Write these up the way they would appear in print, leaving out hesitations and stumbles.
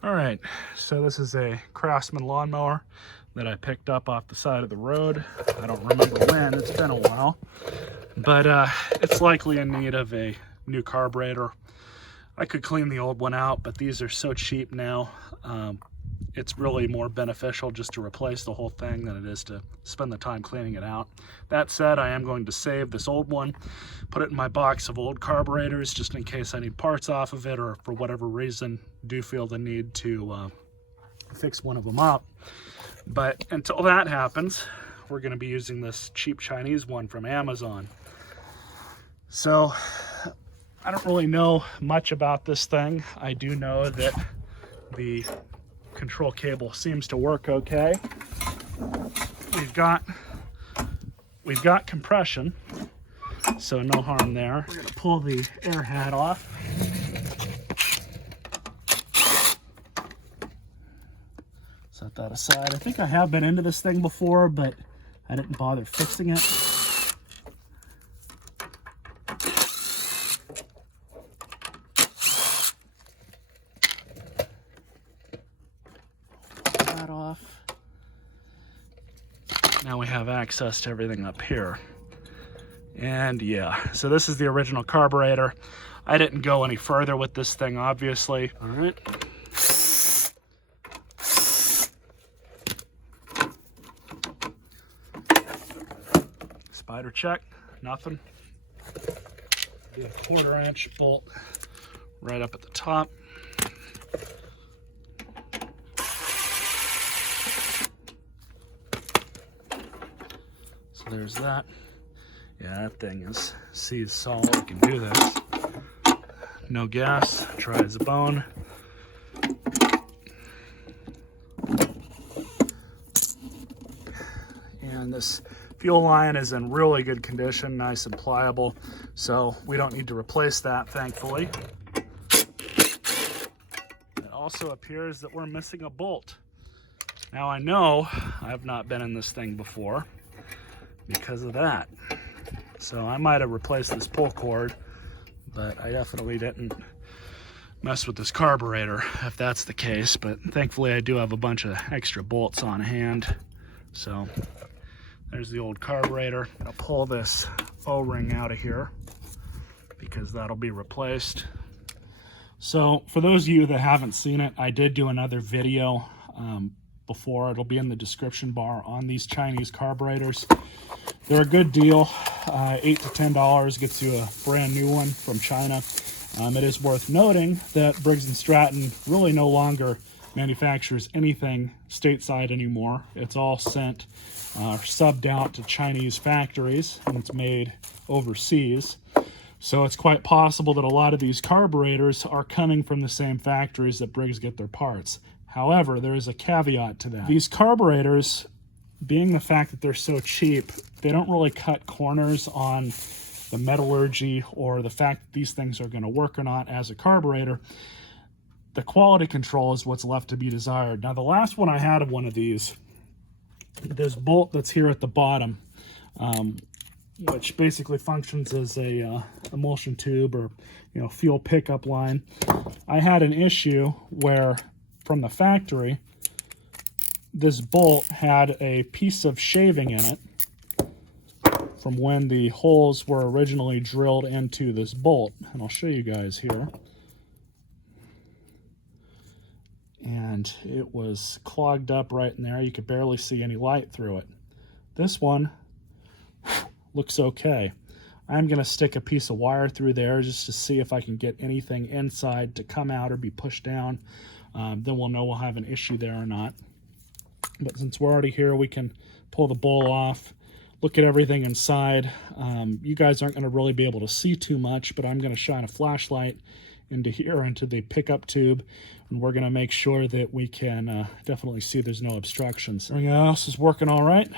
All right, so this is a Craftsman lawnmower that I picked up off the side of the road. I don't remember when, it's been a while, but it's likely in need of a new carburetor. I could clean the old one out, but these are so cheap now. It's really more beneficial just to replace the whole thing than it is to spend the time cleaning it out. That said, I am going to save this old one, put it in my box of old carburetors just in case I need parts off of it, or for whatever reason do feel the need to fix one of them up. But until that happens, we're going to be using this cheap Chinese one from Amazon. So I don't really know much about this thing. I do know that the control cable seems to work okay. We've got compression, so no harm there. We're gonna pull the air hat off. Set that aside. I think I have been into this thing before, but I didn't bother fixing it. Off. Now we have access to everything up here. And yeah, so this is the original carburetor. I didn't go any further with this thing, obviously. All right. Spider check, nothing. Do a 1/4 inch bolt right up at the top. There's that. Yeah, that thing is seized solid. We can do this. No gas, dry as a bone. And this fuel line is in really good condition, nice and pliable, so we don't need to replace that, thankfully. It also appears that we're missing a bolt. Now I know I've not been in this thing before because of that. So I might have replaced this pull cord, but I definitely didn't mess with this carburetor if that's the case. But thankfully I do have a bunch of extra bolts on hand. So there's the old carburetor. I'll pull this O-ring out of here because that'll be replaced. So for those of you that haven't seen it, I did do another video before. It'll be in the description bar on these Chinese carburetors. They're a good deal. $8 to $10 gets you a brand new one from China. It is worth noting that Briggs & Stratton really no longer manufactures anything stateside anymore. It's all sent subbed out to Chinese factories, and it's made overseas. So it's quite possible that a lot of these carburetors are coming from the same factories that Briggs get their parts. However, there is a caveat to that. These carburetors, being the fact that they're so cheap, they don't really cut corners on the metallurgy or the fact that these things are going to work or not as a carburetor. The quality control is what's left to be desired. Now, the last one I had of one of these, this bolt that's here at the bottom, which basically functions as a emulsion tube or fuel pickup line. I had an issue where from the factory, this bolt had a piece of shaving in it from when the holes were originally drilled into this bolt. And I'll show you guys here. And it was clogged up right in there. You could barely see any light through it. This one looks okay. I'm going to stick a piece of wire through there just to see if I can get anything inside to come out or be pushed down. Then we'll know we'll have an issue there or not. But since we're already here, we can pull the bowl off, look at everything inside. You guys aren't going to really be able to see too much, but I'm going to shine a flashlight into here, into the pickup tube, and we're going to make sure that we can definitely see there's no obstructions. Everything else is working all right.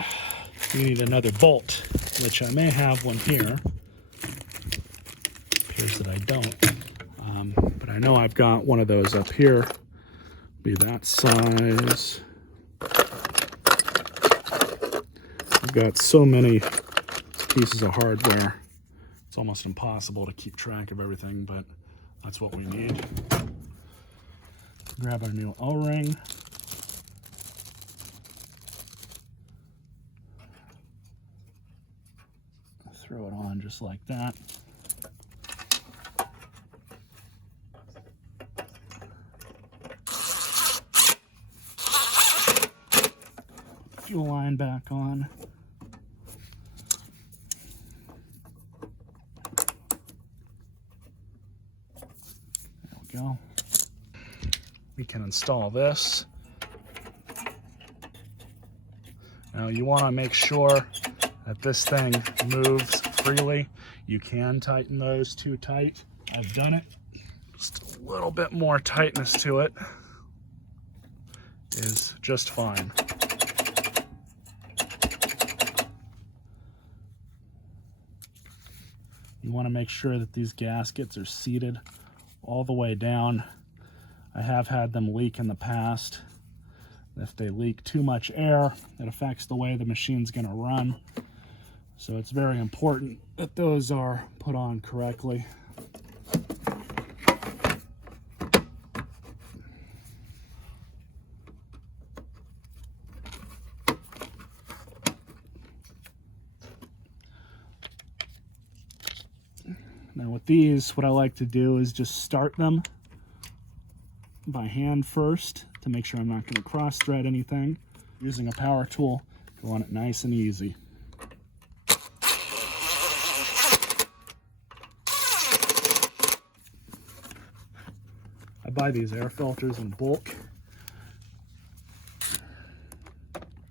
We need another bolt, which I may have one here. Appears that I don't, but I know I've got one of those up here. Be that size. I've got so many pieces of hardware, it's almost impossible to keep track of everything, but that's what we need. Grab our new O-ring. Throw it on just like that. Fuel line back on. There we go. We can install this. Now you want to make sure that this thing moves freely. You can tighten those too tight. I've done it. Just a little bit more tightness to it is just fine. You want to make sure that these gaskets are seated all the way down. I have had them leak in the past. If they leak too much air, it affects the way the machine's going to run. So it's very important that those are put on correctly. Now with these, what I like to do is just start them by hand first to make sure I'm not going to cross thread anything. Using a power tool, you want it nice and easy. I buy these air filters in bulk.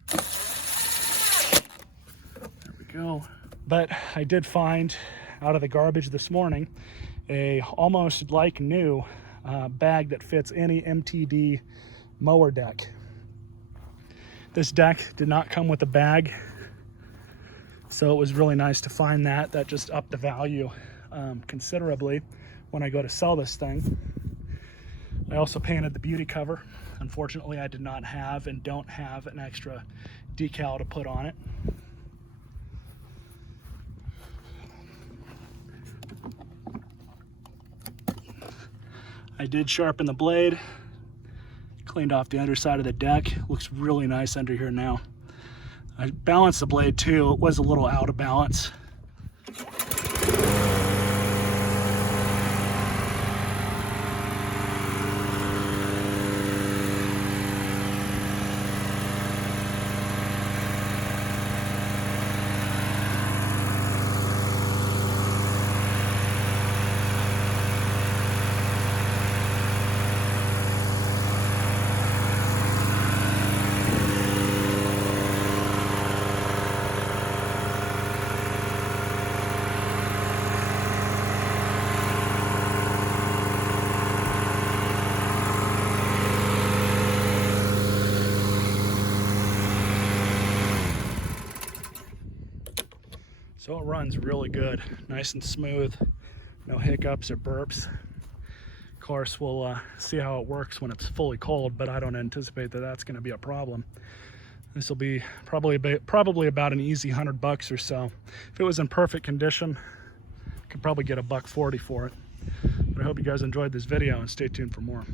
There we go. But I did find out of the garbage this morning a almost like new bag that fits any MTD mower deck. This deck did not come with a bag, so it was really nice to find that. That just upped the value considerably when I go to sell this thing. I also painted the beauty cover. Unfortunately, I did not have and don't have an extra decal to put on it. I did sharpen the blade, cleaned off the underside of the deck. Looks really nice under here now. I balanced the blade too. It was a little out of balance. So it runs really good, nice and smooth, no hiccups or burps. Of course, we'll see how it works when it's fully cold, but I don't anticipate that that's going to be a problem. This will be probably about an easy $100 or so. If it was in perfect condition, I could probably get $140 for it. But I hope you guys enjoyed this video and stay tuned for more.